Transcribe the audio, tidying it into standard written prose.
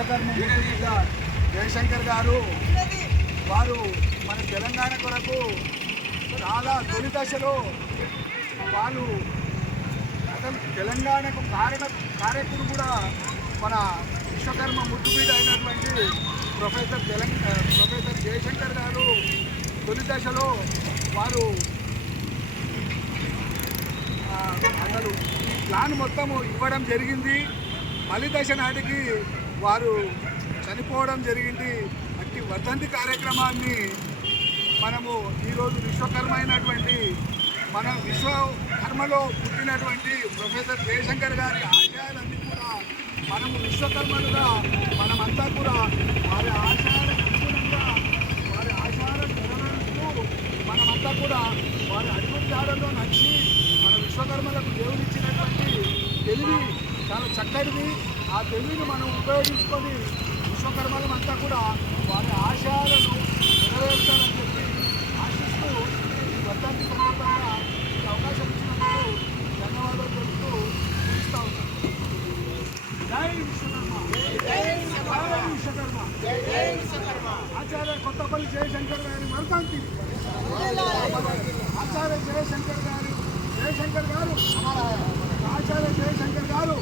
విశ్వకర్మ జయశంకర్ గారు వారు మన తెలంగాణ కొరకు చాలా తొలి దశలో వాళ్ళు తెలంగాణకు కారకుడు కూడా మన విశ్వకర్మ ముద్దుబీడ అయినటువంటి ప్రొఫెసర్ జయశంకర్ గారు తొలి దశలో వారు అసలు ఈ ప్లాన్ మొత్తము ఇవ్వడం జరిగింది. మలి దశ నాటికి వారు చనిపోవడం జరిగింది. అట్టి వర్ధంతి కార్యక్రమాన్ని మనము ఈరోజు విశ్వకర్మ అయినటువంటి మన విశ్వకర్మలో పుట్టినటువంటి ప్రొఫెసర్ జయశంకర్ గారి ఆశయాలన్నీ కూడా మనము విశ్వకర్మలుగా మనమంతా కూడా వారి ఆశయాలకు అనుగుణంగా వారి ఆశయాలను నెరవేరుస్తూ మనమంతా కూడా వారి అడుగుజాడల్లో నడిచి మన విశ్వకర్మలకు దేవుడు ఇచ్చినటువంటి తెలివి చాలా చక్కటిది. ఆ తెలివిని మనం ఉపయోగించుకొని విశ్వకర్మలమంతా కూడా వారి ఆశయాలను నెరవేర్చాలని చెప్పి ఆశిస్తూ ఈ వర్ధంతి సందర్భంగా ఈ అవకాశం ఇచ్చినందుకు ధన్యవాదాలు తెలుపుతూ ముగిస్తూ ఉంటాం. జై విశ్వకర్మ, జై విశ్వకర్మ, జై విశ్వకర్మ. ఆచార్య కొత్తపల్లి జయశంకర్ గారి వర్ధంతి. ఆచార్య జయశంకర్ గారు ఆచార్య జయశంకర్ గారు